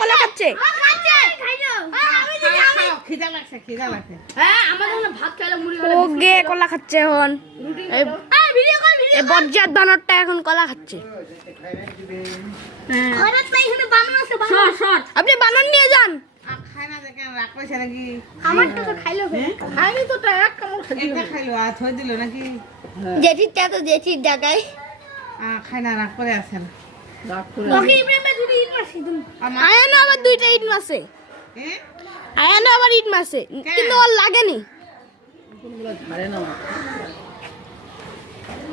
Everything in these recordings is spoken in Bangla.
কলা খাচ্ছে। ওগে কলা খাচ্ছে এখন। এই বজ্জাত বানরটা এখন কলা খাচ্ছে। আপনি বানর নিয়ে যান। জেঠিরটা তো জেঠির ডাকায় খাই না, রাগ করে আছেন। আয়ানো আবার দুইটা ইট মারছে। আয়ানো আবার ইট মারছে, কিন্তু ওর লাগেনি।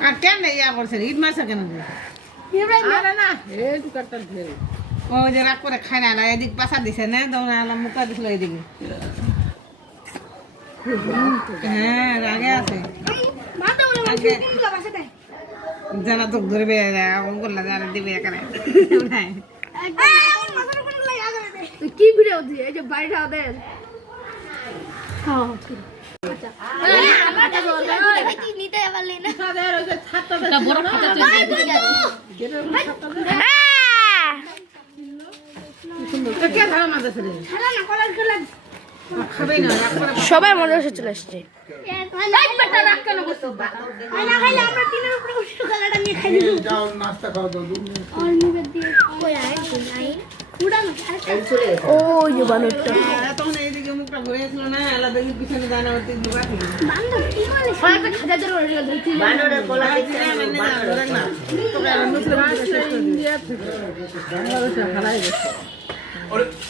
আর কেন ইয়া করছেন, ইট মারছে কেন? ও যে রাগ করে খাই না, এদিক পাশা দিছে না, দৌড়া মুখা দিছিল এদিকে। হ্যাঁ, রাগে আছে। জানা তো ধরবে, করলে জানা দিবে এখানে। কি ভিডিও দিয়ে এই যে বাইরে ওদের সবাই মজা এসে চলে এসছে। ওই যে বানরটা তখন এইদিকে মুখটা ঘুরেছিল না, আলাদা পিছনে দানা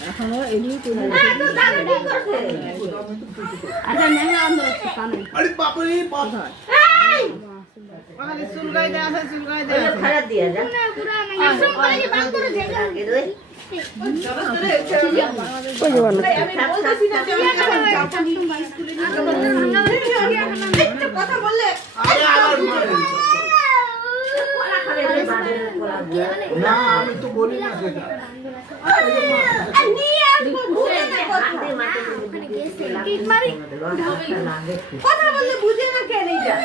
এখনো এমনি চুলগাই দেওয়া আছে, চুলগাই কথা বললে না, আমি তো বলি না সেটা। কথা বললে বুঝে না কেন এটা?